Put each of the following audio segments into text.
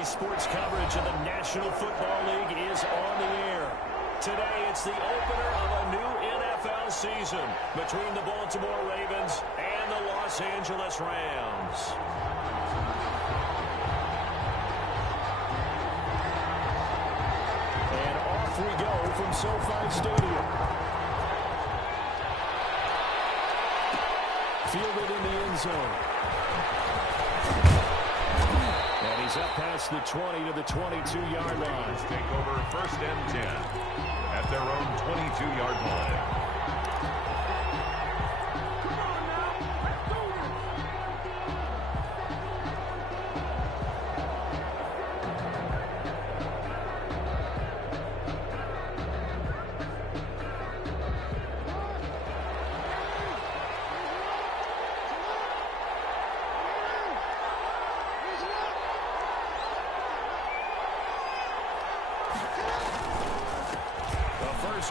Today's sports coverage of the National Football League is on the air. Today, it's the opener of a new NFL season between the Baltimore Ravens and the Los Angeles Rams. And off we go from SoFi Stadium. Fielded in the end zone. And he's up past the 20 to the 22-yard line. Take over first and 10 at their own 22-yard line.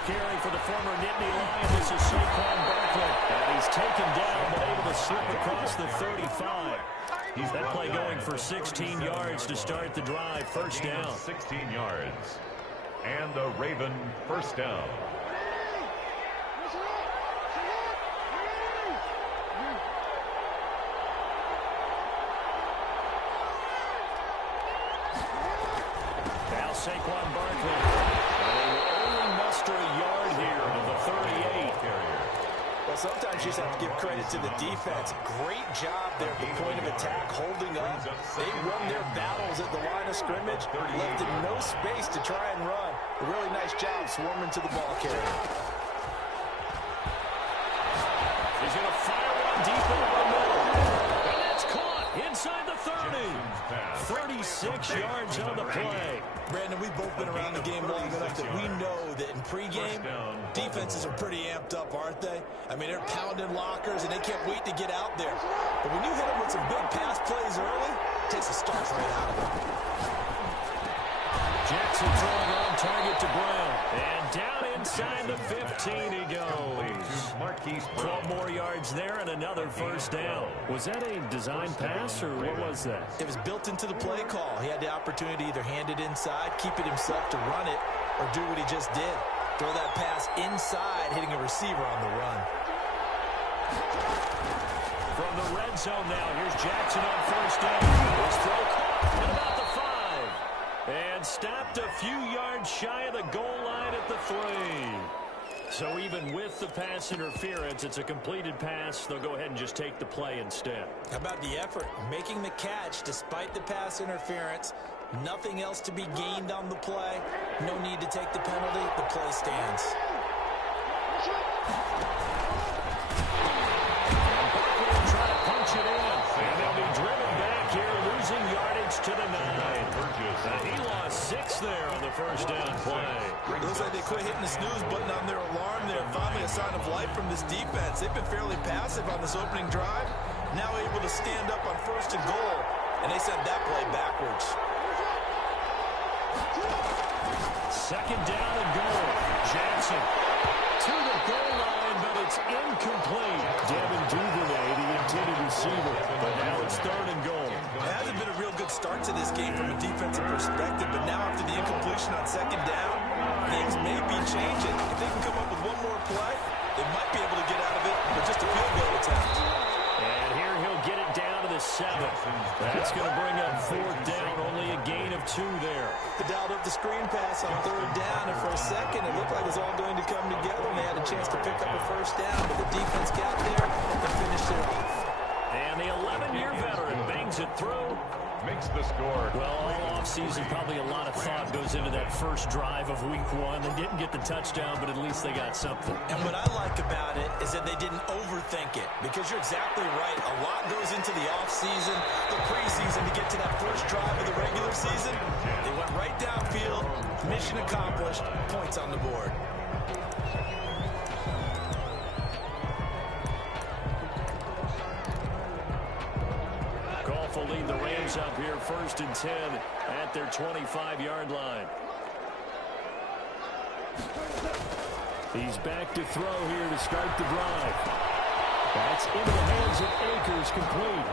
Carry for the former Nittany Lion. This is Saquon Barkley. And he's taken down, but able to slip across the 35. That play going for 16 yards to start the drive. First down. 16 yards. And a Raven first down. Now Saquon Barkley. A yard here to the 38. Well, sometimes you just have to give credit to the defense. Great job there at the point of attack, holding up. They won their battles at the line of scrimmage, left in no space to try and run. A really nice job swarming to the ball carrier. He's going to fire one deep over the middle. And that's caught inside the 30. 36 yards on the play. Brandon, we've both been around the game long enough that we know that in pregame, defenses are pretty amped up, aren't they? I mean, they're pounding lockers, and they can't wait to get out there. But when you hit them with some big pass plays early, it takes the starch right out of them. Jackson throwing on target to Brown. And down inside the 15 he goes. 12 more yards there and another first down. Was that a design pass or what was that? It was built into the play call. He had the opportunity to either hand it inside, keep it himself to run it, or do what he just did. Throw that pass inside, hitting a receiver on the run. From the red zone now, here's Jackson on first down. His throw caught at about the 5. And stopped a few yards shy of the goal line at the 3. So even with the pass interference, it's a completed pass. They'll go ahead and just take the play instead. How about the effort? Making the catch despite the pass interference. Nothing else to be gained on the play. No need to take the penalty. The play stands. Try to punch it in. And they'll be driven back here, losing yardage to the 9. He lost 6 there on the first down play. It looks like they quit hitting the snooze button on their alarm there. Finally a sign of life from this defense. They've been fairly passive on this opening drive. Now able to stand up on first and goal. And they sent that play backwards. Second down and goal. Jackson to the goal line, but it's incomplete. Devin Duvernay, the intended receiver. But now it's third and goal. It hasn't been a real good start to this game from a defensive perspective, but now after the incompletion on second down, things may be changing. If they can come up with one more play, they might be able to get out of it with just a field goal attempt. And here he'll get it down to the 7. That's going to bring up fourth down, only a gain of 2 there. They dialed up the screen pass on third down, and for a second it looked like it was all going to come together, and they had a chance to pick up a first down, but the defense got there and finished it off. And the 11-year veteran bangs it through. Makes the score. Well, all offseason, probably a lot of thought goes into that first drive of week 1. They didn't get the touchdown, but at least they got something. And what I like about it is that they didn't overthink it, because you're exactly right. A lot goes into the offseason, the preseason to get to that first drive of the regular season. They went right downfield, mission accomplished, points on the board. Goff will lead the Rams up here first and 10 at their 25-yard line. He's back to throw here to start the drive. That's into the hands of Akers, complete.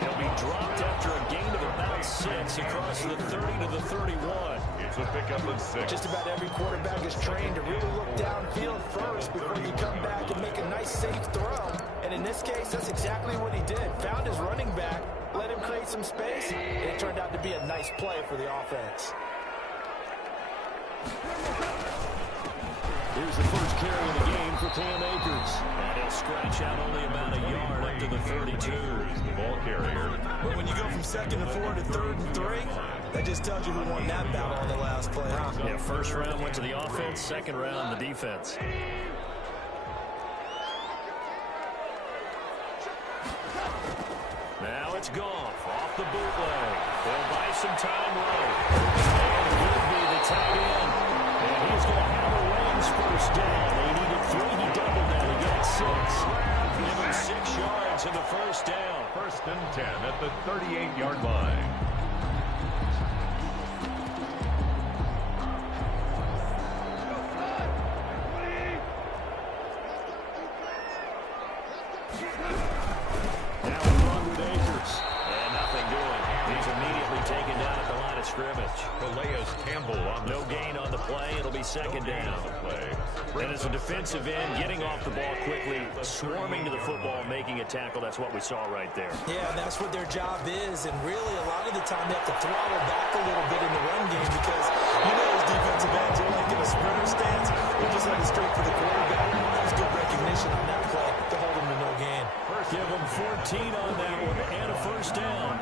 He'll be dropped after a gain of about 6 across the 30 to the 31. It's a pickup of 6. Just about every quarterback is trained to really look downfield first before you come back and make a nice, safe throw. And in this case, that's exactly what he did. Found his running back, let him create some space, and it turned out to be a nice play for the offense. Here's the first carry of the game for Cam Akers. And he'll scratch out only about a yard up to the 32. Is the ball carrier. But when you go from 2nd and 4 to 3rd and 3, that just tells you who won that battle on the last play, huh? Yeah, first round went to the offense, second round the defense. Now it's Goff off the bootleg. They'll buy some time right. And will be the tight end. And he's going to have a Rams first down. They needed 3. He doubled that. He got 6. Give him 6 yards in the first down. 1st and 10 at the 38-yard line. Now we run with Akers. And nothing doing. He's immediately taken down at the line of scrimmage. Calais Campbell on the No gain on the play. It'll be second down. And as a defensive end, getting off the ball quickly, swarming to the football, making a tackle. That's what we saw right there. Yeah, and that's what their job is. And really, a lot of the time, they have to throttle back a little bit in the run game because you know those defensive ends are like in a sprinter stance. They're just headed straight for the quarterback. That was good recognition on that play to hold him to no gain. Give him 14 on that one and a first down.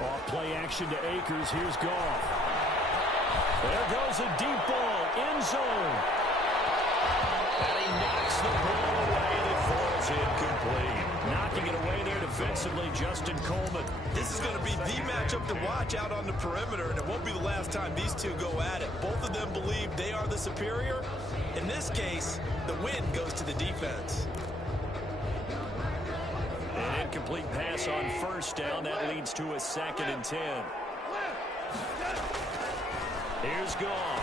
Off play action to Akers. Here's Goff. There goes a deep ball. End zone. And he knocks the ball away and it falls incomplete. Knocking it away there defensively, Justin Coleman. This is going to be the matchup to watch out on the perimeter, and it won't be the last time these two go at it. Both of them believe they are the superior. In this case, the win goes to the defense. An incomplete pass on first down. That leads to a 2nd and 10. Here's Goff.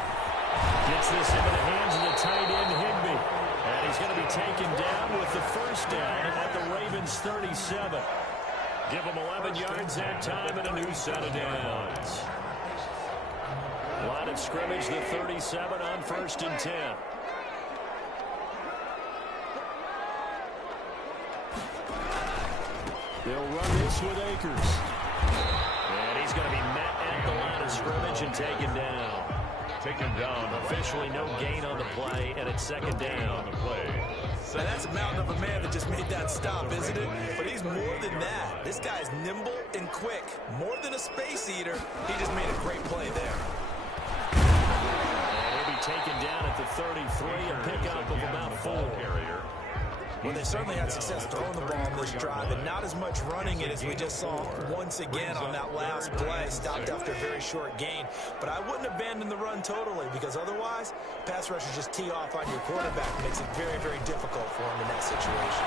Gets this into the hands of the tight end, Higbee. And he's going to be taken down with the first down at the Ravens 37. Give him 11 yards that time and a new set of downs. Line of scrimmage, the 37 on 1st and 10. They'll run this with Akers. And he's going to be met at the line of scrimmage and taken down. Taken down. Officially no gain on the play, and it's second down. On the play. Now, that's a mountain of a man that just made that stop, isn't it? But he's more than that. This guy's nimble and quick. More than a space eater. He just made a great play there. And he'll be taken down at the 33, a pickup of about 4. Well, they certainly had success throwing the ball in this drive, and not as much running it as we just saw once again on that last play. Stopped after a very short gain. But I wouldn't abandon the run totally, because otherwise, pass rushers just tee off on your quarterback. Makes it very, very difficult for him in that situation.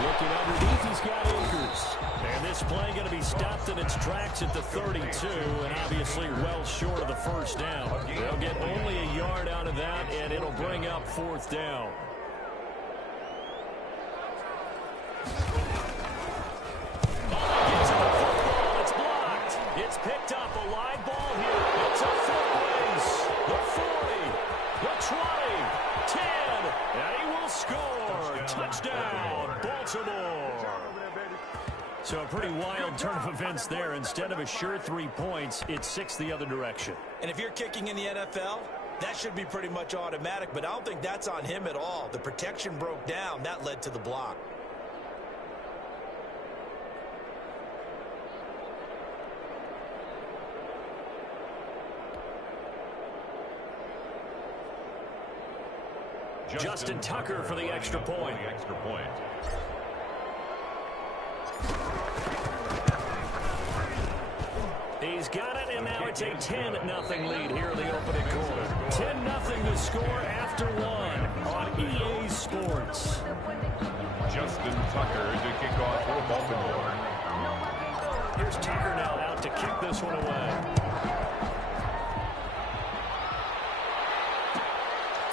Looking underneath, he's got Akers. And this play going to be stopped in its tracks at the 32, and obviously well short of the first down. They'll get only a yard out of that, and it'll bring up 4th down. It's picked up, a live ball here. It's a foot race. The 40, the 20, 10, and he will score. Touchdown, Baltimore. So a pretty wild turn of events there. Instead of a sure 3 points, it's 6 the other direction. And if you're kicking in the NFL, that should be pretty much automatic, but I don't think that's on him at all. The protection broke down. That led to the block. Justin Tucker for the extra point. He's got it, and now it's a 10-0 lead here in the opening quarter. 10-0 the score after one on EA Sports. Justin Tucker to kick off for Baltimore. Here's Tucker now out to kick this one away.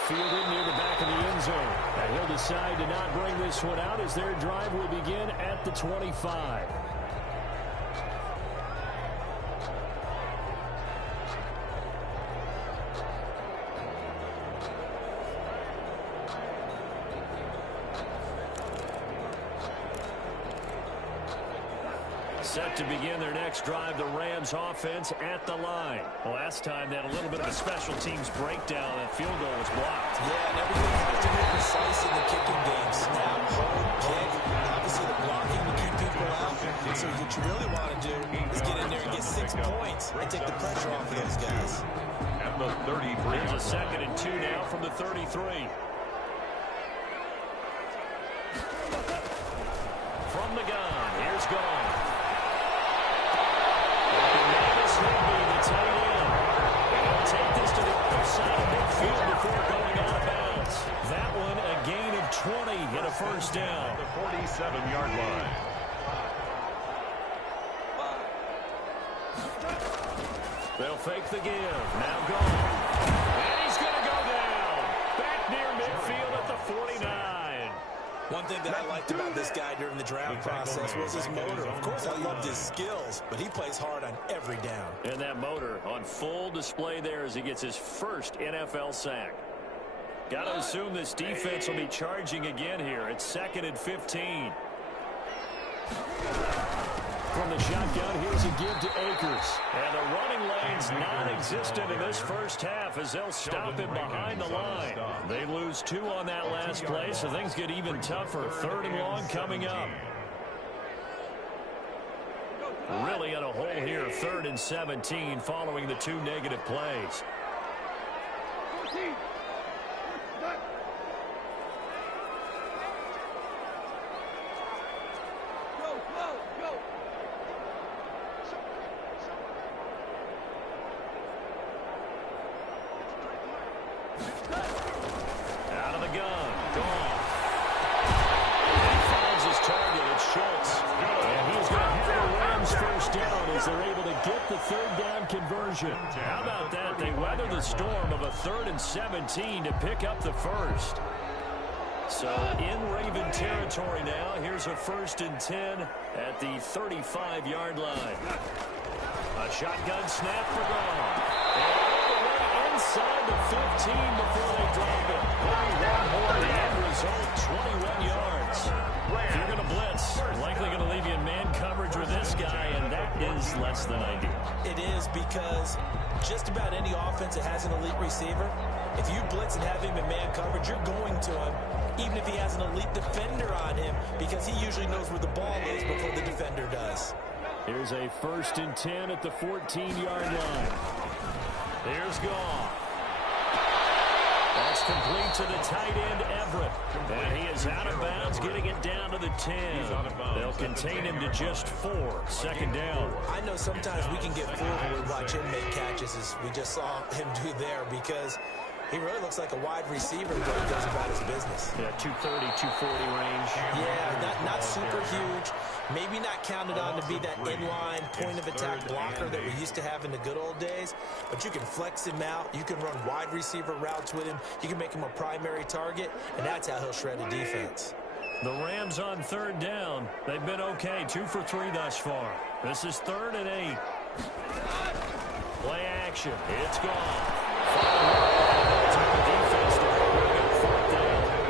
Fielded near the back of the end zone. And he'll decide to not bring this one out as their drive will begin at the 25. Set to begin their next drive, the Rams offense at the line. Last time they had a little bit of a special teams breakdown. That field goal was blocked. Yeah, and everything has to be precise in the kicking game. Snap, hold, kick. Obviously, the blocking to keep people out. So what you really want to do is get in there and get 6 points and take the pressure off of those guys. At the 33. There's a 2nd and 2 now from the 33. From the gun, here's Gone. Take this to the other side of midfield before going out of bounds. That one a gain of 20 and a first down. The 47-yard line. They'll fake the give. Now Gone. And he's going to go down. Back near midfield at the 49. One thing that I liked about this guy during the draft process was his motor. Of course, I loved his skills, but he plays hard on every down. And that motor on full display there as he gets his first NFL sack. Got to assume this defense will be charging again here. It's 2nd and 15. From the shotgun, here's a give to Akers. And the running lane's non-existent in this first half as they'll stop him behind the line. They lose 2 on that last play, so things get even tougher. 3rd and long coming up. Really in a hole here, 3rd and 17 following the 2 negative plays. Out of the gun. Gone. He finds his target. It's Schultz. And he's going to have the Rams first down as they're able to get the 3rd down conversion. How about that? They weather the storm of a 3rd and 17 to pick up the first. So in Raven territory now. Here's a 1st and 10 at the 35-yard line. A shotgun snap for Gone. Inside the 15 before they drop it. One more, the end result, 21 yards. If you're going to blitz, likely going to leave you in man coverage with this guy, and that is less than ideal. It is because just about any offense that has an elite receiver, if you blitz and have him in man coverage, you're going to him, even if he has an elite defender on him, because he usually knows where the ball is before the defender does. Here's a 1st and 10 at the 14-yard line. There's Gone. That's complete to the tight end, Everett. And he is out of bounds, getting it down to the 10. They'll contain him to just 4. 2nd down. I know sometimes we can get fooled when we watch him make catches, as we just saw him do there, because he really looks like a wide receiver when he goes about his business. Yeah, 230, 240 range. Yeah, not super huge. Maybe not counted on to be that inline point-of-attack blocker that we used to have in the good old days. But you can flex him out. You can run wide receiver routes with him. You can make him a primary target, and that's how he'll shred a defense. The Rams on 3rd down. They've been okay, 2 for 3 thus far. This is 3rd and 8. Play action. It's Gone.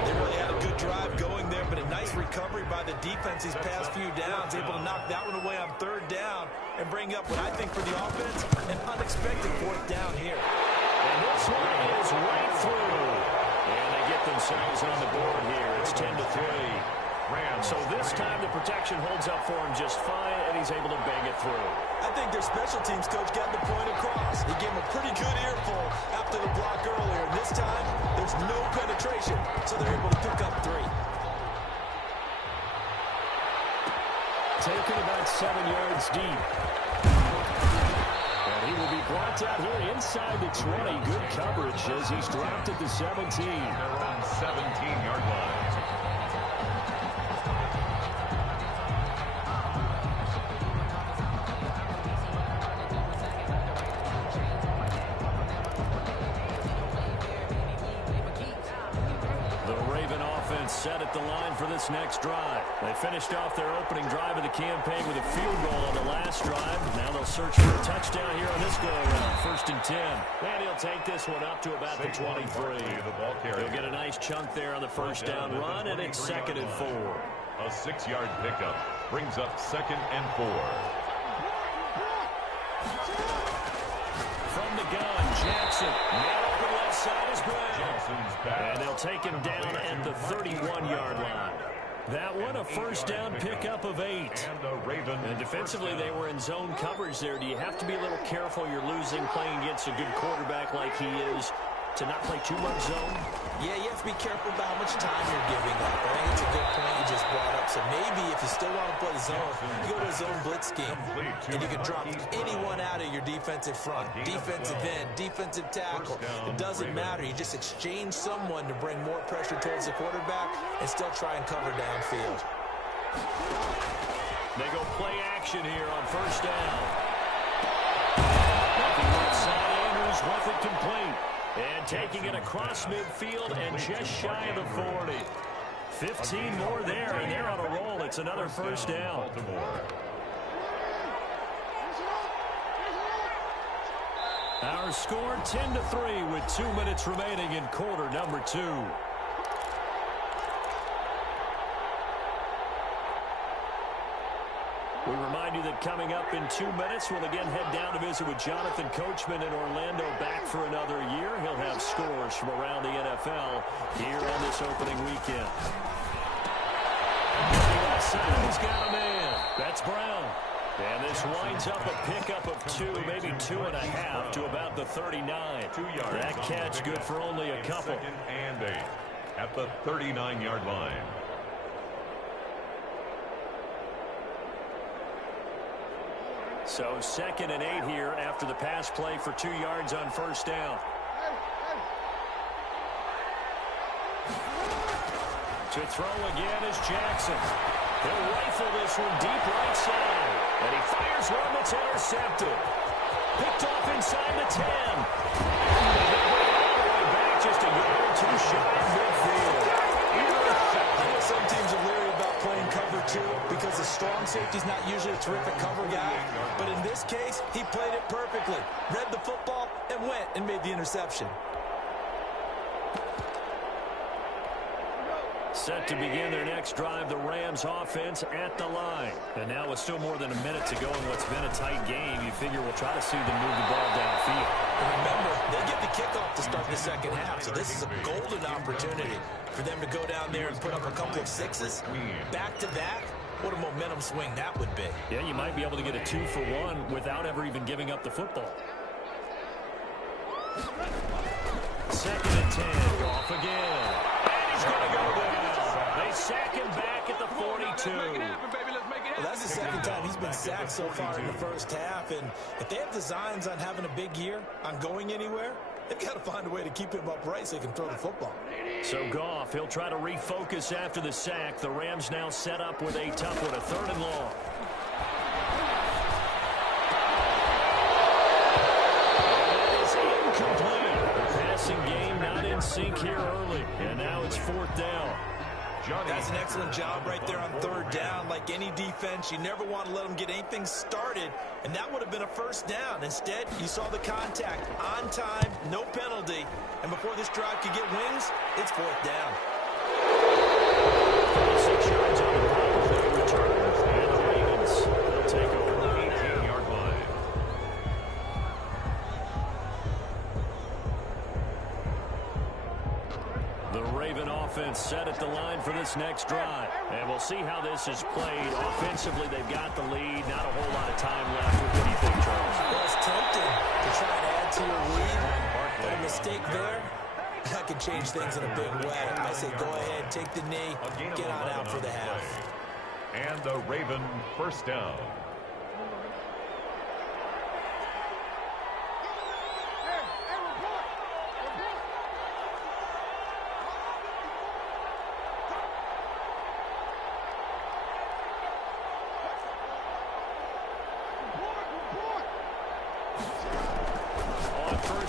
They really had a good drive going there, but a nice recovery by the defense these past few downs, able to knock that one away on 3rd down and bring up what I think for the offense, an unexpected 4th down here. And this one is right through. And they get themselves on the board here. It's 10-3. So this time the protection holds up for him just fine, and he's able to bang it through. I think their special teams coach got the point across. He gave him a pretty good earful after the block earlier. And this time, there's no penetration, so they're able to pick up 3. Taken about 7 yards deep. And he will be brought out here inside the 20. Good coverage as he's dropped at the 17. They're on 17-yard line. Set at the line for this next drive. They finished off their opening drive of the campaign with a field goal on the last drive. Now they'll search for a touchdown here on this go-around. 1st and 10. And he'll take this one up to about the 23. He'll get a nice chunk there on the first down run, and it's 2nd and 4. A 6-yard pickup brings up 2nd and 4. From the gun, Jackson. Now open left side is Brown. And they'll take him down at the 31-yard line. That one, a first down pickup of 8. And defensively, they were in zone coverage there. Do you have to be a little careful? You're losing playing against a good quarterback like he is to not play too much zone? Yeah, you have to be careful about how much time you're giving up. I think it's a good point you just brought up. So maybe if you still want to play zone, you go to a zone blitz scheme, and you can drop anyone out of your defensive front, defensive end, defensive tackle. It doesn't matter. You just exchange someone to bring more pressure towards the quarterback and still try and cover downfield. They go play action here on first down. Looking left side, Andrews with it complete. And taking it across midfield and just shy of the 40. 15 more there, and they're on a roll. It's another first down. Our score 10-3 with 2 minutes remaining in quarter number 2. We remind you that coming up in 2 minutes, we'll again head down to visit with Jonathan Coachman in Orlando, back for another year. He'll have scores from around the NFL here on this opening weekend. He's got a man. That's Brown. And this winds up a pickup of 2, maybe 2.5 to about the 39. 2 yards. That catch good for only a couple. 2nd and 8 at the 39-yard line. So 2nd and 8 here after the pass play for 2 yards on first down. To throw again is Jackson. He'll rifle this one deep right side. And he fires one that's intercepted. Picked off inside the 10. And they bring it all the way back just a yard or 2 shy of midfield. I know some teams are leery about playing cover 2 because the strong safety's not usually a terrific cover guy. But in this case, he played it perfectly. Read the football and went and made the interception. Set to begin their next drive, the Rams offense at the line. And now with still more than a minute to go in what's been a tight game, you figure we'll try to see them move the ball downfield. And remember, they get the kickoff to start the second half, so this is a golden opportunity for them to go down there and put up a couple of 6s. Back-to-back, what a momentum swing that would be. Yeah, you might be able to get a 2-for-1 without ever even giving up the football. 2nd and 10, off again. And he's going to go down. They sack him back at the 42. Well, that's the second time he's been sacked so far in the first half. And if they have designs on having a big year, on going anywhere, they've got to find a way to keep him upright so he can throw the football. So Goff, he'll try to refocus after the sack. The Rams now set up with a tough one, a 3rd and long. That is incomplete. Passing game not in sync here early. And now it's 4th down. That's an excellent job right there on 3rd down. Like any defense, you never want to let them get anything started, and that would have been a first down. Instead, you saw the contact on time, no penalty, and before this drive could get wings, it's 4th down. 6 yards on the ball, no returns, and the Ravens will take over the 18-yard line. The Raven offense set at the line for this next drive. And we'll see how this is played. Offensively, they've got the lead. Not a whole lot of time left with anything, Charles. Well, it's tempting to try and add to your lead. But a mistake there, that could change things in a big way. I say go ahead, take the knee, get on out for the half. And the Raven first down.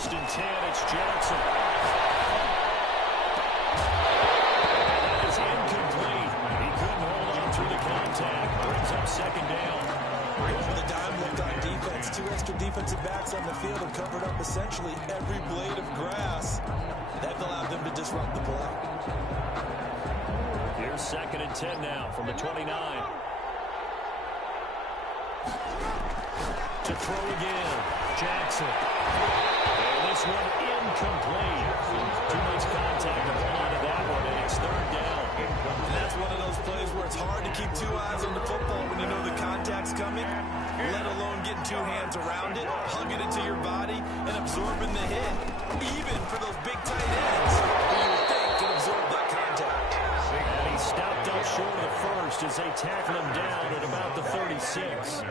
1st and 10. It's Jackson. That is incomplete. He couldn't hold on through the contact. Brings up 2nd down. Over the dime look on defense. 2 extra defensive backs on the field have covered up essentially every blade of grass. That allowed them to disrupt the play. Here's 2nd and 10 now from the 29. To throw again, Jackson. And this one incomplete. Too much contact to hold on to that one, and it's 3rd down. And that's one of those plays where it's hard to keep 2 eyes on the football when you know the contact's coming, let alone getting 2 hands around it, hugging it to your body, and absorbing the hit. Even for those big tight ends, who you would think can absorb that contact. And he stopped up short of the 1st as they tackle him down at about the 36.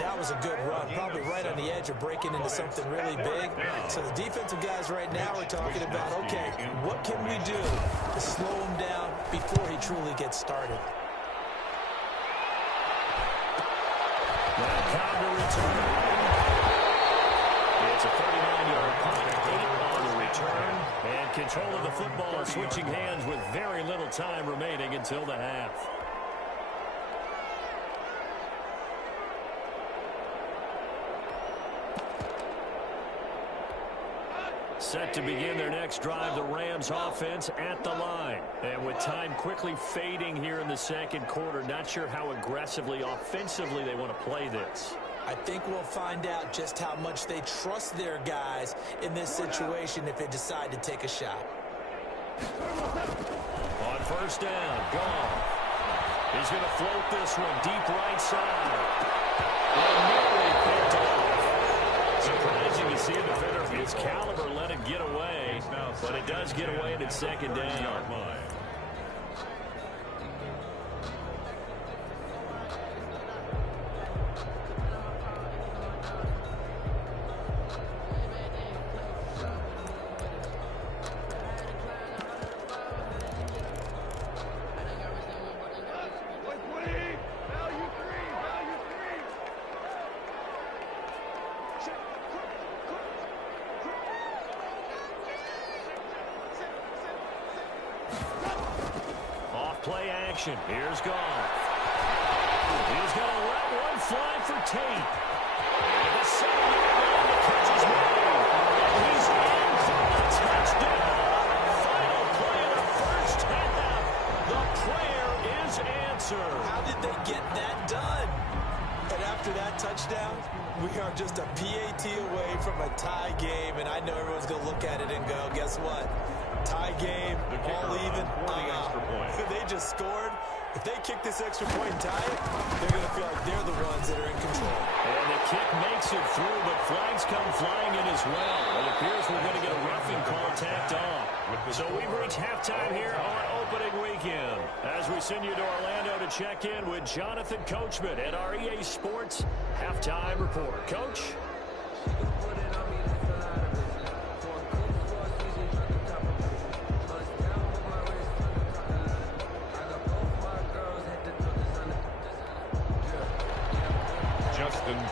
That was a good run, probably right on the edge of breaking into something really big. So the defensive guys right now are talking about, okay, what can we do to slow him down before he truly gets started? Now counter return. It's a 39-yard punt, 8 on the return, and control of the football switching hands with very little time remaining until the half. Set to begin their next drive, the Rams offense at the line. And with time quickly fading here in the 2nd quarter, not sure how aggressively, offensively they want to play this. I think we'll find out just how much they trust their guys in this situation if they decide to take a shot. On 1st down, Goff. He's going to float this one deep right side. And nearly picked off. Surprising to see a defender of his caliber let it get away, but it does get away and it's 2nd down. Play action. Here's Goff. He's going to let one fly for Tate. And the 7-yard line, the catch is made. He's in for the touchdown. Final play of the 1st half. The prayer is answered. How did they get that done? And after that touchdown, we are just a PAT away from a tie game. And I know everyone's going to look at it and go, guess what? Tie game, all even. They just scored. If they kick this extra point and tie it, they're going to feel like they're the ones that are in control. And the kick makes it through, but flags come flying in as well. It appears we're going to get a roughing call tacked off. So we've reached halftime here on opening weekend. As we send you to Orlando to check in with Jonathan Coachman at our EA Sports Halftime Report. Coach?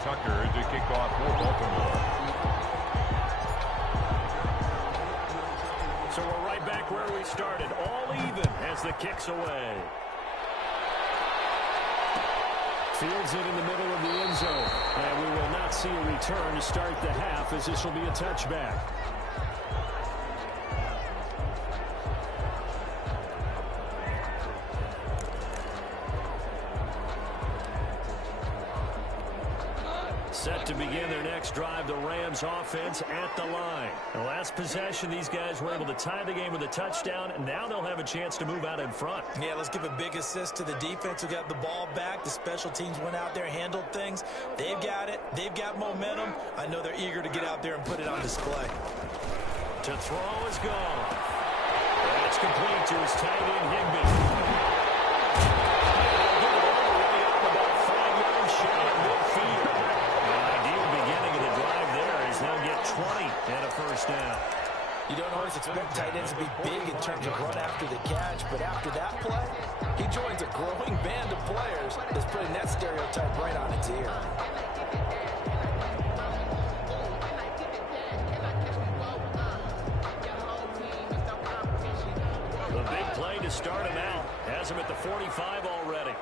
Tucker to kick off for Baltimore. So we're right back where we started, all even as the kick's away. Fields it in the middle of the end zone, and we will not see a return to start the half as this will be a touchback. Set to begin their next drive, the Rams offense at the line. The last possession, these guys were able to tie the game with a touchdown, and now they'll have a chance to move out in front. Yeah, let's give a big assist to the defense who got the ball back. The special teams went out there, handled things. They've got it. They've got momentum. I know they're eager to get out there and put it on display. To throw is gone. That's complete to his tight end, Higbee. About 5 yards shy of midfield. They'll get 20 and a 1st down. You don't always expect tight ends to be big in terms of run after the catch, but after that play, he joins a growing band of players that's putting that stereotype right on its ear. has him at the 45 already.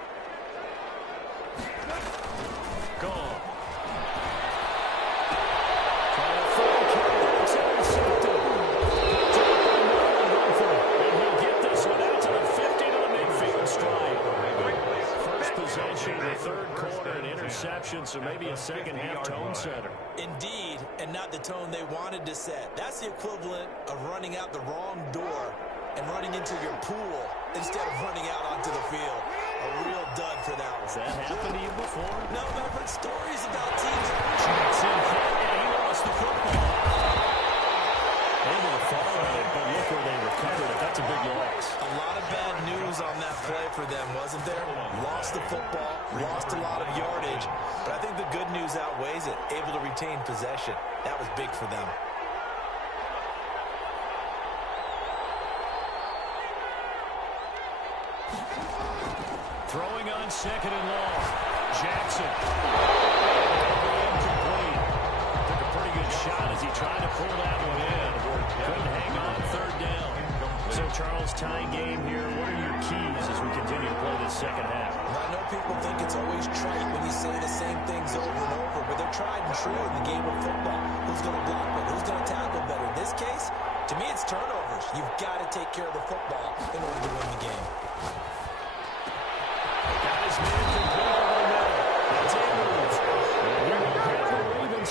Gone. Trying to throw a kick. It's intercepted. And he'll get this one out to the 50 to the midfield stripe. First possession in the third quarter, an interception, so maybe a second-half tone setter. Indeed, and not the tone they wanted to set. That's the equivalent of running out the wrong door and running into your pool instead of running out onto the field. A real dud for that one. Has that happened to you before? No, but I've heard stories about teams. Jackson, he lost the football. Able to fall on it, but look where they recovered it. That's a big loss. A lot of bad news on that play for them, wasn't there? Lost the football, lost a lot of yardage, but I think the good news outweighs it. Able to retain possession. That was big for them. Throwing on second and long. Jackson. Incomplete. Took a pretty good shot as he tried to pull that one in. Couldn't hang on third down. So, Charles, tie game here. What are your keys as we continue to play this second half? I know people think it's always trite when you say the same things over and over, but they're tried and true in the game of football. Who's going to block better? Who's going to tackle better? In this case, to me, it's turnovers. You've got to take care of the football in order to win the game.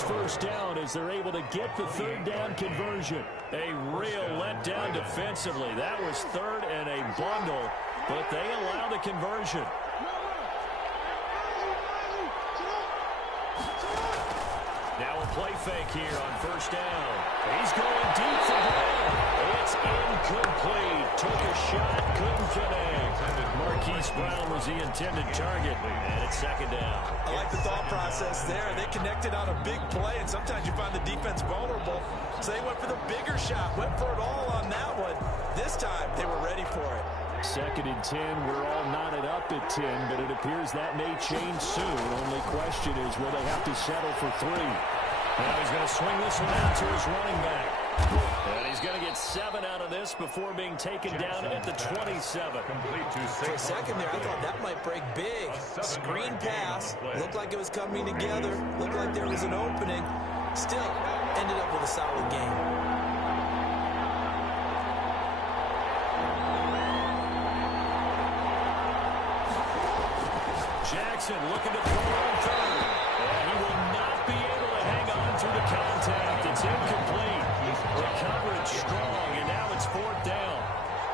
First down as they're able to get the third down conversion. A real letdown defensively. That was third and a bundle, but they allow the conversion. Now a play fake here on first down. He's going deep for Brown. It's incomplete. Took a shot, couldn't connect. Marquise Brown was the intended target, and it's second down. I like the thought process there. They connected on a big play, and sometimes you find the defense vulnerable. So they went for the bigger shot, went for it all on that one. This time, they were ready for it. Second and 10, we're all knotted up at 10, but it appears that may change soon. Only question is, will they have to settle for 3? Now he's going to swing this one out to his running back. And he's going to get 7 out of this before being taken down at the 27. For a second there, I thought that might break big. Screen pass. Looked like it was coming together. Looked like there was an opening. Still, ended up with a solid game. Jackson looking to throw on third. And he will not be able to hang on through the contact. It's incomplete. The coverage strong, and now it's fourth down.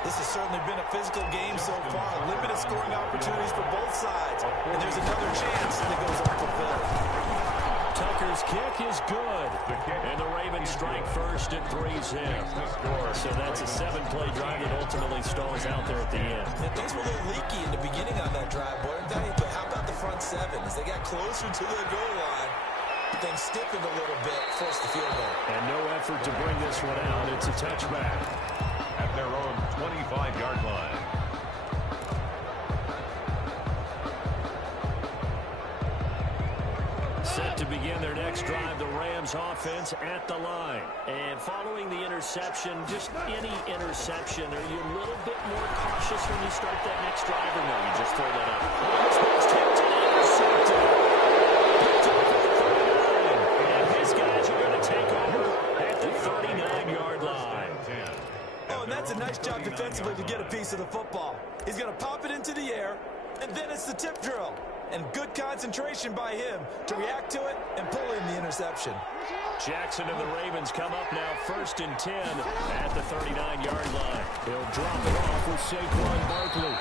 This has certainly been a physical game so far. Limited scoring opportunities for both sides. And there's another chance that goes unfulfilled. Tucker's kick is good. And the Ravens strike first at 3-zip. So that's a 7-play drive that ultimately stalls out there at the end. And things were a little leaky in the beginning on that drive, weren't they? But how about the front seven? As they got closer to the goal line, things stiffened a little bit, forced the field goal. And no effort to bring this one out. It's a touchback. At their own 25-yard line. Set to begin their next drive, the Rams offense at the line. And following the interception, just any interception, are you a little bit more cautious when you start that next drive, or no, you just throw that up? This one's tipped and intercepted. Picked up at the 39. And his guys are going to take over at the 39-yard line. Oh, and that's a nice job defensively to get a piece of the football. He's going to pop it into the air, and then it's the tip drill. And good concentration by him to react to it and pull in the interception. Jackson and the Ravens come up now first and 10 at the 39-yard line. He'll drop it off with Saquon Barkley.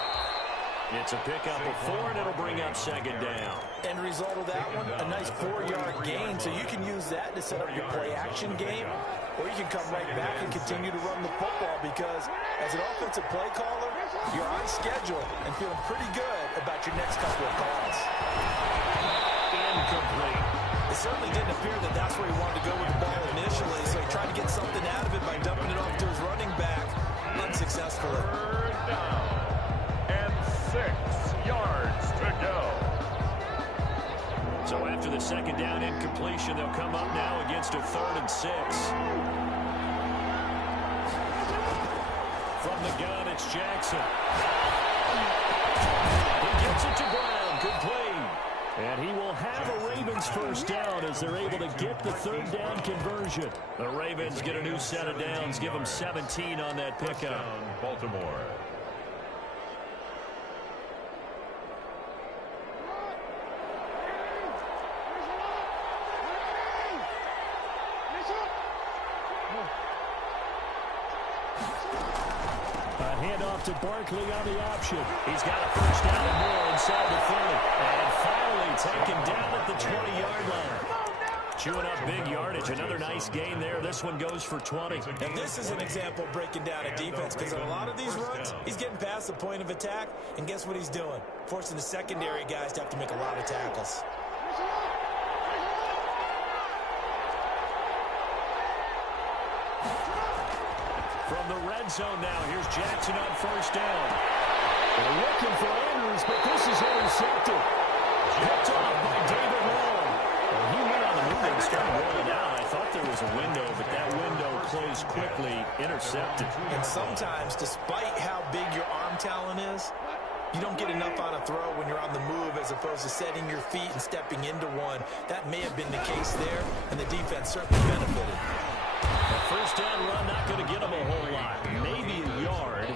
It's a pickup of 4, and it'll bring up second down. End result of that one, a nice 4-yard gain, so you can use that to set up your play-action game, or you can come right back and continue to run the football because as an offensive play caller, you're on schedule and feeling pretty good about your next couple of calls. Incomplete. It certainly didn't appear that that's where he wanted to go with the ball initially, so he tried to get something out of it by dumping it off to his running back unsuccessfully. Third down and 6 yards to go. So after the second down incompletion, they'll come up now against a 3rd and 6. From the gun, it's Jackson. He gets it to Brown. Good play. And he will have a Ravens first down as they're able to get the third down conversion. The Ravens get a new set of downs, give them 17 on that pickup. Baltimore. A handoff to Barkley on the option. He's got a first down and more inside the 30. And finally taken down at the 20-yard line. Chewing up big yardage. Another nice gain there. This one goes for 20. And this is an example of breaking down a defense, because on a lot of these runs, he's getting past the point of attack, and guess what he's doing? Forcing the secondary guys to have to make a lot of tackles. From the red zone now, here's Jackson on first down. They're looking for Andrews, but this is intercepted. Picked off by David Long. Well, he went on the move and started rolling out. I thought there was a window, but that window closed quickly. Intercepted. And sometimes, despite how big your arm talent is, you don't get enough on a throw when you're on the move as opposed to setting your feet and stepping into one. That may have been the case there, and the defense certainly benefited. A first down run, not going to get him a whole lot. Maybe a yard.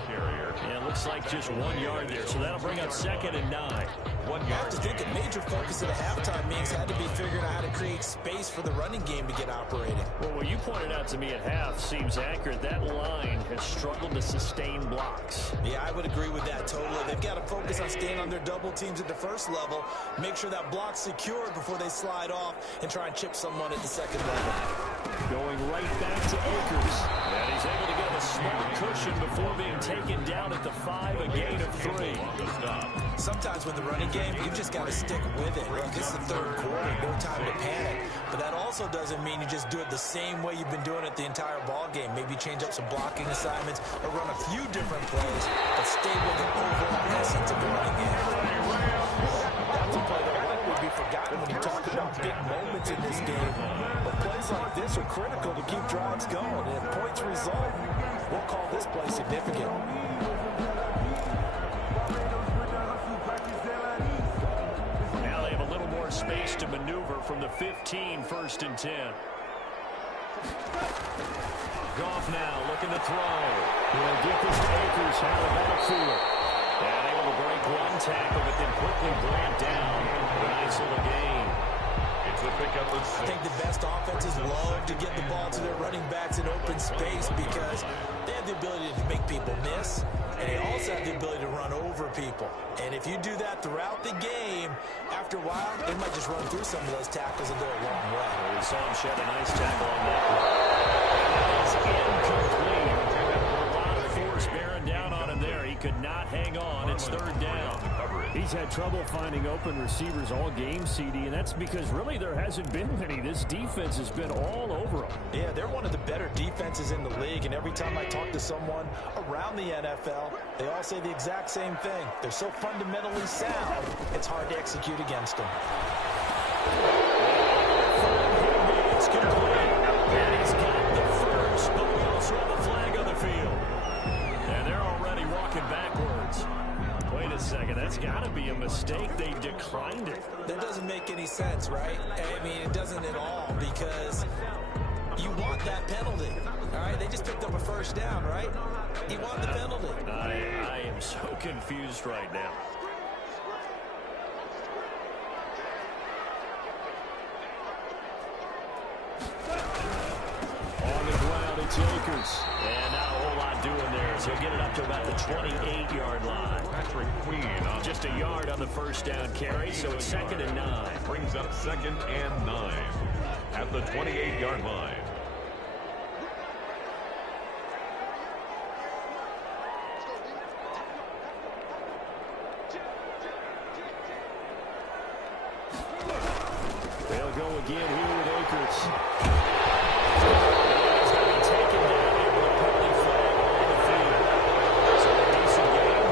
And it looks like just 1 yard there. So that'll bring up 2nd and 9. You have to think a major focus of the halftime means had to be figuring out how to create space for the running game to get operating. Well, what you pointed out to me at half seems accurate. That line has struggled to sustain blocks. Yeah, I would agree with that totally. They've got to focus on staying on their double teams at the first level, make sure that block's secured before they slide off, and try and chip someone at the second level. Going right back to Akers. And he's able to get a small cushion before being taken down at the 5, a gain of 3. Sometimes with the running game, you just got to stick with it. Look, this is the third quarter, no time to panic. But that also doesn't mean you just do it the same way you've been doing it the entire ball game. Maybe change up some blocking assignments or run a few different plays, but stay with the overall essence of the running game. That's a play that would be forgotten when you talk about big moments in this game. But plays like this are critical to keep drives going. And if points result, we'll call this play significant. Now they have a little more space to maneuver from the 15, 1st and 10. Goff now looking to throw. He'll get this to Akers out of the backfield. And able to break one tackle, but then quickly brought down. A nice little gain. It's a pickup of 6. I think the best offenses love to get the ball to their running backs in open space because they have the ability to make people miss, and they also have the ability to run over people. And if you do that throughout the game, after a while, they might just run through some of those tackles and go a long way. We saw him shed a nice tackle on that one. That is incomplete. A lot of force bearing down on him there. He could not hang on. It's 3rd down. He's had trouble finding open receivers all game, CD, and that's because really there hasn't been many. This defense has been all over them. Yeah, they're one of the better defenses in the league, and every time I talk to someone around the NFL, they all say the exact same thing. They're so fundamentally sound, it's hard to execute against them. It's complete. And he's got the first, but we also have a flag on the field. And they're already walking backwards. Wait a second, that's got to be a mistake. They declined it. That doesn't make any sense, right? I mean, it doesn't at all, because you want that penalty. All right, they just picked up a first down, right? You want the penalty. I am so confused right now. On the ground, it's Akers. And not a whole lot doing there, so he'll get it up to about the 28-yard line. Patrick Queen on Just a yard on the first down carry, so it's 2nd and 9. brings up 2nd and 9 at the 28-yard line. They'll go again here with Akers. He's going to be taken down here with a penalty flag on the field. So a decent game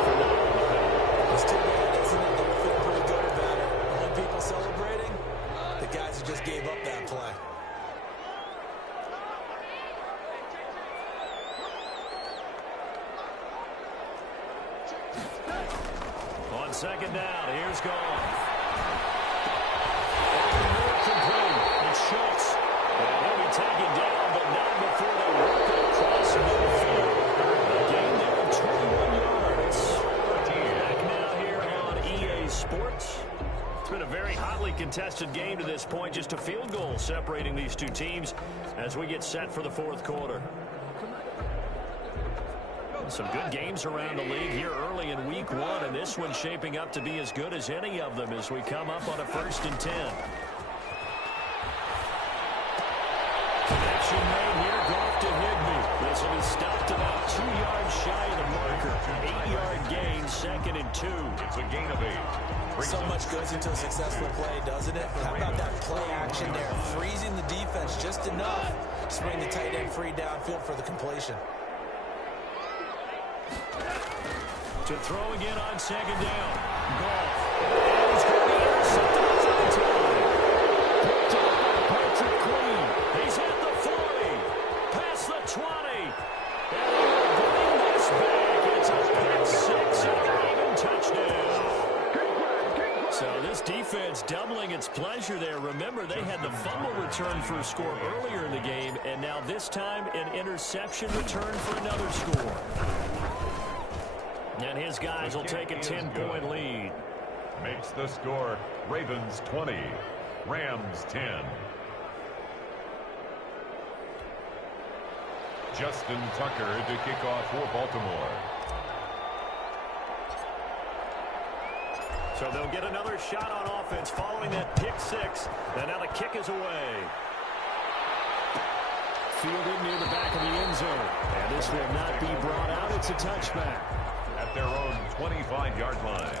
for not on the penalty. It's too bad, isn't it? They feel pretty good about it. Only people celebrating, the guys who just gave up that play. Second down. Here's Goff. Complete. It's Schultz. And he'll be taken down, but not before they work it across midfield. A gain there of 21 yards. Back now here on EA Sports. It's been a very hotly contested game to this point. Just a field goal separating these two teams as we get set for the fourth quarter. Some good games around the league here early in week one, and this one's shaping up to be as good as any of them as we come up on a 1st and 10. Connection made here, Goff to Higbee. This will be stopped about 2 yards shy of the marker. 8-yard gain, 2nd and 2. It's a gain of 8. So much goes into a successful play, doesn't it? How about that play action there? Freezing the defense just enough to bring the tight end free downfield for the completion. To throw again on 2nd down. Goff. And he's going to be intercepted on time. Picked up by Patrick Queen. He's at the 40. Past the 20. And they will bring this back. It's a pick 6 and a Raven touchdown. So this defense doubling its pleasure there. Remember, they had the fumble return for a score earlier in the game, and now this time an interception return for another score. And his guys will take a 10-point lead. Makes the score Ravens 20, Rams 10. Justin Tucker to kick off for Baltimore. So they'll get another shot on offense following that pick 6. And now the kick is away. Fielded near the back of the end zone. And this will not be brought out. It's a touchback. At their own 25-yard line.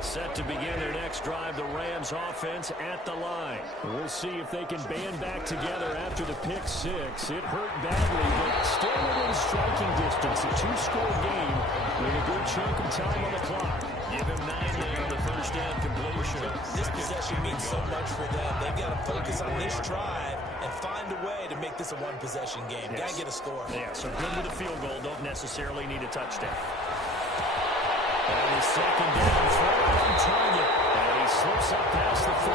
Set to begin their next drive, the Rams offense at the line. We'll see if they can band back together after the pick 6. It hurt badly, but still within striking distance. A 2-score game with a good chunk of time on the clock. Give him 9 there on the first down completion. This possession means so much for them. They've got to focus on this drive and find a way to make this a one-possession game. Got to get a score. Yeah, so good with a field goal. Don't necessarily need a touchdown. And the 2nd down throw on target. And he slips up past the 45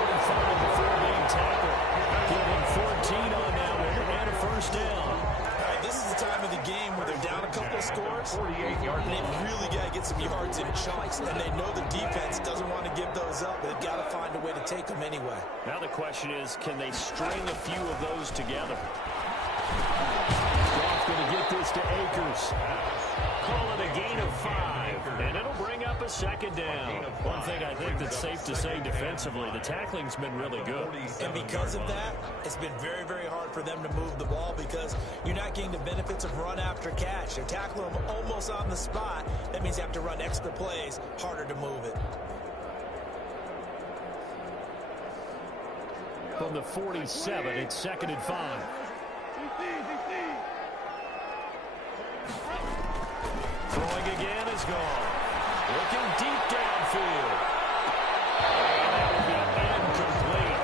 before being tackled. Give him 14 on that one and a first down. All right, this is the time of the game where they're down a couple of scores. 48-yard And they've really got to get some yards in chunks. And they know the defense doesn't want to give those up, but they've got to find a way to take them anyway. Now the question is, can they string a few of those together? Goff going to get this to Akers. Call it a gain of 5, and it'll bring up a 2nd down. One thing I think that's safe to say defensively, the tackling's been really good. And because of that, it's been very, very hard for them to move the ball because you're not getting the benefits of run after catch. They're tackling them almost on the spot. That means you have to run extra plays, harder to move it. From the 47, it's 2nd and 5. Throwing again is gone. Looking deep downfield. And that will be incomplete.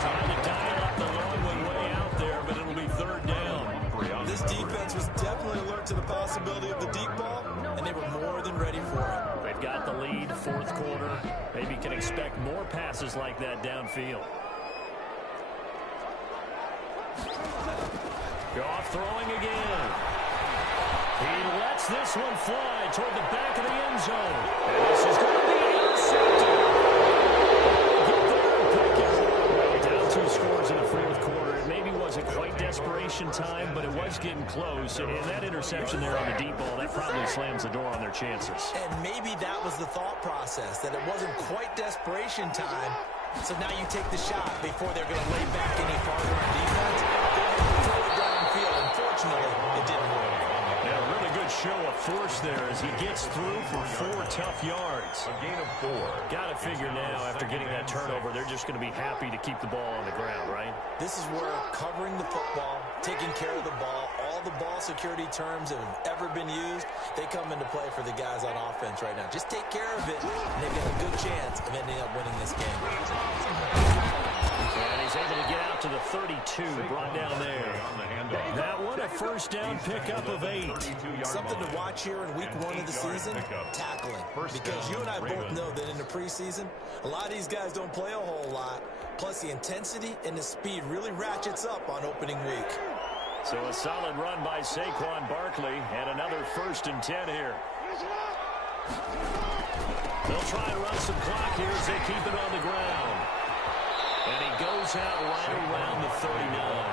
Trying to dial up the long one way out there, but it'll be 3rd down. This defense was definitely alert to the possibility of the deep ball, and they were more than ready for it. They've got the lead, 4th quarter. Maybe can expect more passes like that downfield. Goff throwing again. He lets this one fly toward the back of the end zone. And this is going to be intercepted. Get there and pick it. Down 2 scores in the 4th quarter. It maybe wasn't quite desperation time, but it was getting close. And that interception there on the deep ball, that probably slams the door on their chances. And maybe that was the thought process, that it wasn't quite desperation time. So now you take the shot before they're going to lay back any farther on defense. They're throw it downfield. Unfortunately, it didn't work. And a really good show of force there as he gets through for 4 tough yards. A gain of 4. Got to figure now, after getting that turnover, they're just going to be happy to keep the ball on the ground, right? This is where covering the football, taking care of the ball, all the ball security terms that have ever been used, they come into play for the guys on offense right now. Just take care of it, and they've got a good chance of ending up winning this game. And he he's able to get out to the 32, brought down there. That one, a first down pickup of 8. Something to watch here in week 1 of the season, tackling. Because you and I both know that in the preseason, a lot of these guys don't play a whole lot. Plus, the intensity and the speed really ratchets up on opening week. So a solid run by Saquon Barkley, and another 1st and 10 here. They'll try and run some clock here as they keep it on the ground. And he goes out right around the 39.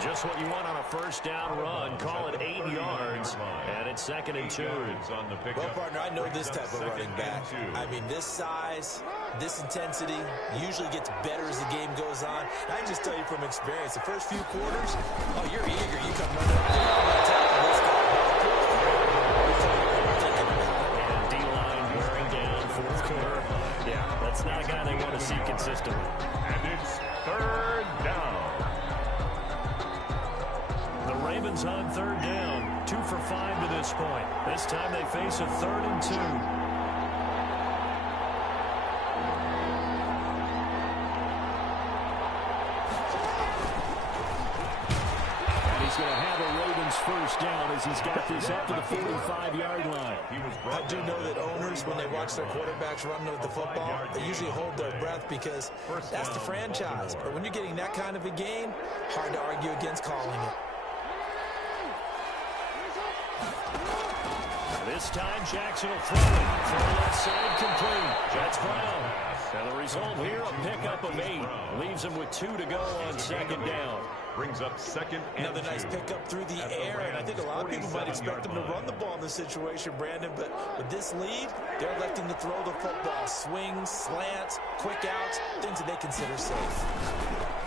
Just what you want on a first down run. Call it 8 yards, and it's 2nd and 2. Well, partner, I know this type of running back. I mean, this size, this intensity usually gets better as the game goes on. And I can just tell you from experience, the first few quarters, oh, you're eager. You come running up there, I'm going to tackle this guy. And D-line wearing down, 4th quarter. Yeah, that's not a guy they want to see consistently. And it's 3rd down. The Ravens on 3rd down, 2 for 5 to this point. This time they face a 3rd and 2. And he's going to have a Ravens first down as he's got this up to the 45-yard line. I do know that owners, when they watch their quarterbacks run with the football, they usually hold their breath because that's the franchise. But when you're getting that kind of a game, hard to argue against calling it. This time Jackson will throw it. Throw left side complete. That's Brown. And the result here, a pickup of 8. Leaves him with 2 to go on 2nd down. Brings up 2nd and Another nice pickup through the air, and I think a lot of people might expect them to run the ball in this situation, Brandon, but with this lead, they're electing to throw the football. Swings, slants, quick outs, things that they consider safe.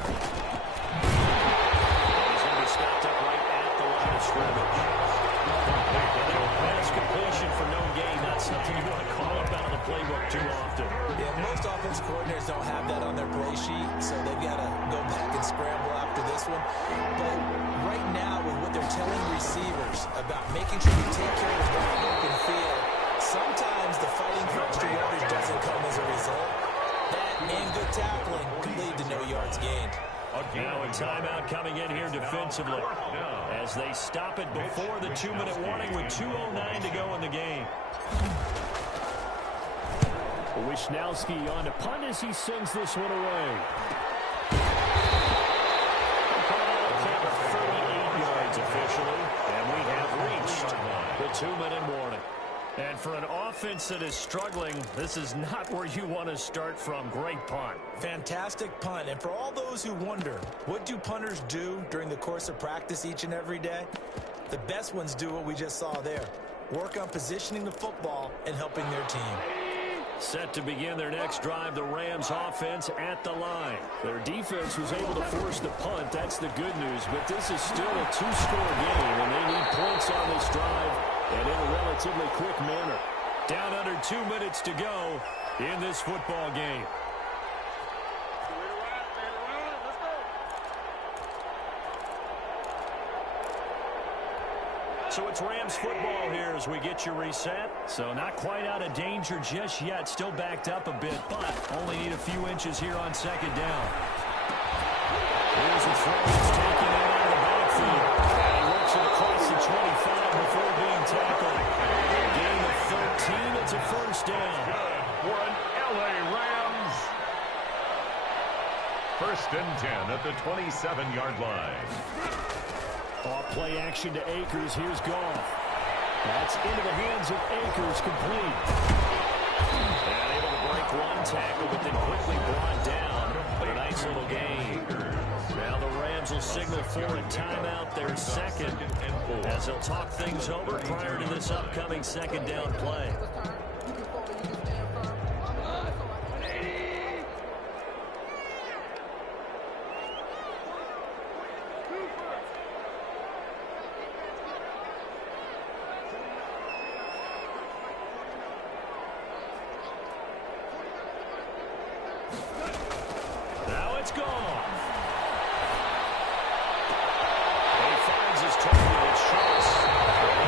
He's going to be stopped up right at the line of scrimmage. Pass completion for no gain. Not something you want to call up out of the playbook too often. Yeah, most offensive coordinators don't have that on their play sheet, so they've got to go back and scramble after this one. But right now, with what they're telling receivers about making sure you take care of the ball in open field, sometimes the fighting for extra yardage doesn't come as a result. That and good tackling can lead to no yards gained. Now a timeout coming in here defensively as they stop it before the 2-minute warning with 2:09 to go in the game. Wisnowski on to punt as he sends this one away. 38 yards officially, and we have reached the 2-minute warning. And for an offense that is struggling, this is not where you want to start from. Great punt. Fantastic punt. And for all those who wonder, what do punters do during the course of practice each and every day? The best ones do what we just saw there. Work on positioning the football and helping their team. Set to begin their next drive, the Rams offense at the line. Their defense was able to force the punt. That's the good news. But this is still a 2-score game, and they need points on this drive and in a relatively quick manner. Down under 2 minutes to go in this football game. So it's Rams football here as we get you reset. So not quite out of danger just yet. Still backed up a bit, but only need a few inches here on 2nd down. Here's a throw that's taken in out of the backfield. And he works it across the 25 before being tackled. Gain of 13. It's a first down. Good one, LA Rams. 1st and 10 at the 27-yard line. Off play action to Akers. Here's Goff. That's into the hands of Akers, complete. And able to break one tackle, but then quickly brought down. But a nice little gain. Now the Rams will signal for a timeout, their 2nd, as they'll talk things over prior to this upcoming 2nd down play. Now it's gone. He finds his target and shoots.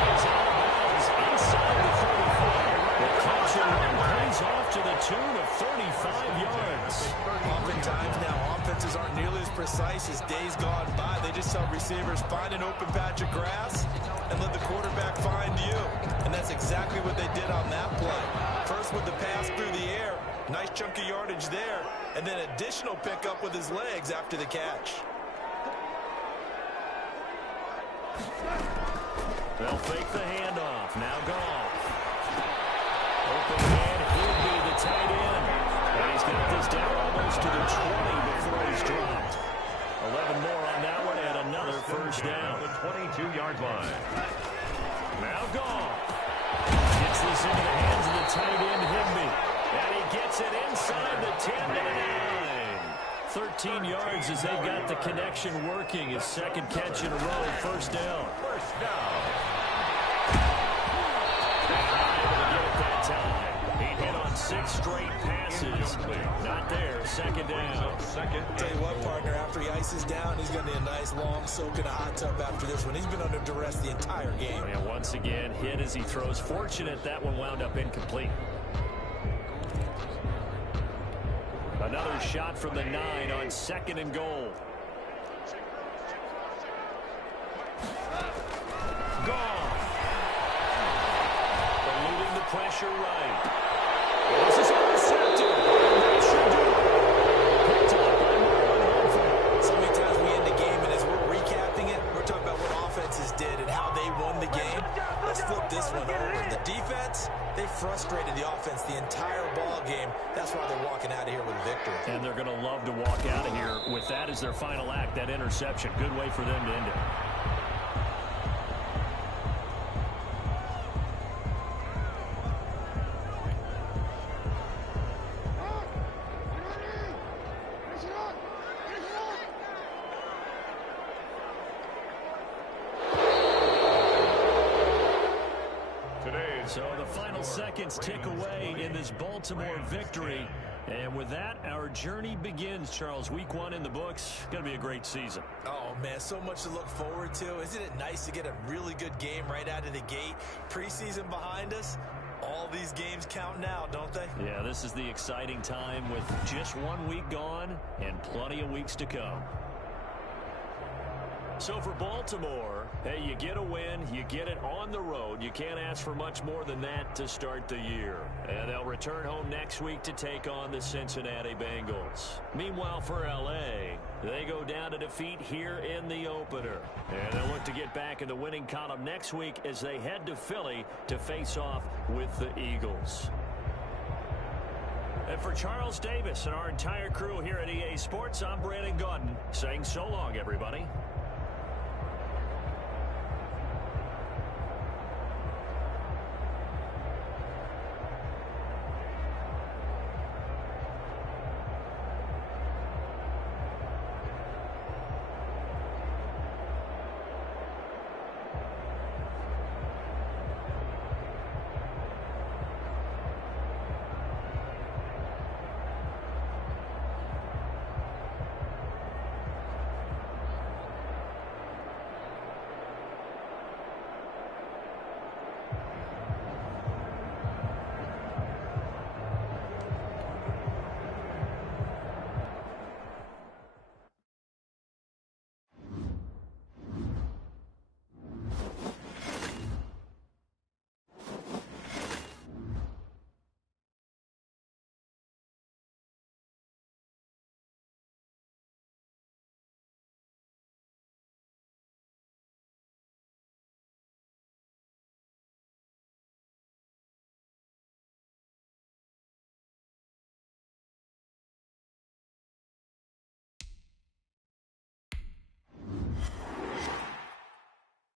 He's out of bounds inside the 35. The catch and run pays off to the tune of 35 yards. Oftentimes now offenses aren't nearly as precise as days gone by. They just tell receivers, find an open patch of grass and let the quarterback find you. And that's exactly what they did on that play. First with the pass through the air, nice chunk of yardage there, and then additional pickup with his legs after the catch. They'll fake the handoff. Now Goff. Open hand, Higby, the tight end. And he's got this down almost to the 20 before he's dropped. 11 more on that one and another first down. The 22-yard line. Now Goff. Gets this into the hands of the tight end, Higby. And he gets it inside the 10 to the 9. 13 yards as they've got the connection working. His second catch in a row, first down. First down. He hit on 6 straight passes. Not there. Second down. Tell you what, partner, after he ices down, he's going to need a nice long soak in a hot tub after this one. He's been under duress the entire game. And once again, hit as he throws. Fortunate that one wound up incomplete. Another shot from the 9 on 2nd and goal. Gone. Eluding the pressure right. This is intercepted. That should do it. Picked up by Marlon Humphrey. So many times we end the game, and as we're recapping it, we're talking about what offenses did and how they won the game. Let's flip this one over. The defense, they frustrated the offense the entire ball game. That's why they're walking out of here with a victory. And they're going to love to walk out of here with that as their final act, that interception. Good way for them to end it. So the final seconds tick away in this Baltimore victory. And with that, our journey begins, Charles. Week 1 in the books. Going to be a great season. Oh, man, so much to look forward to. Isn't it nice to get a really good game right out of the gate? Preseason behind us. All these games count now, don't they? Yeah, this is the exciting time with just 1 week gone and plenty of weeks to come. So for Baltimore, hey, you get a win, you get it on the road. You can't ask for much more than that to start the year. And they'll return home next week to take on the Cincinnati Bengals. Meanwhile, for L.A., they go down to defeat here in the opener. And they'll look to get back in the winning column next week as they head to Philly to face off with the Eagles. And for Charles Davis and our entire crew here at EA Sports, I'm Brandon Gaudin saying so long, everybody.